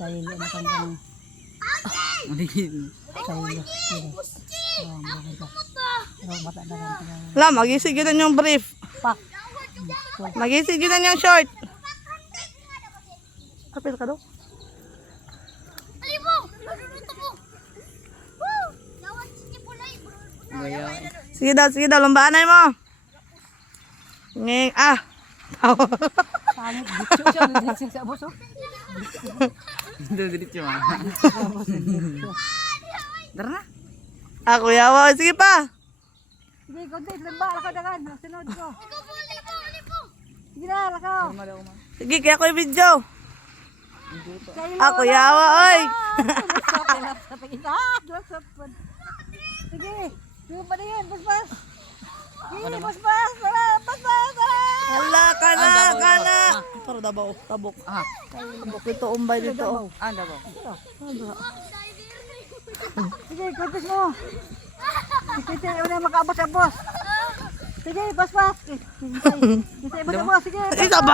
Saylo na kang saylo. Bata na lang. Wala, magisigilan yung brief. Pak. Magisigilan yung short. Kapil ka daw. Sige daw, lumbaanay mo. Nging, Pangit, bitso siya. Bitso sa buso. Diretso man. Tara na. Ako yawa. Sige pa. Sige, konti. Lamba, lakaw dagan. Sunod ko. Sige na, lakaw. Sige, kaya ko yung video. Ako yawa, oy. Sige, sige pa din. Paspas. Sige, paspas. Paspas. Hala, kana. Pero dabaw, tabok. Tabok ito, umbay dito. Dabaw. Sige, kontis mo. Sige, wala makaabot sa boss. Sige, paspas. Sige, paspas. Sige. Isa ba?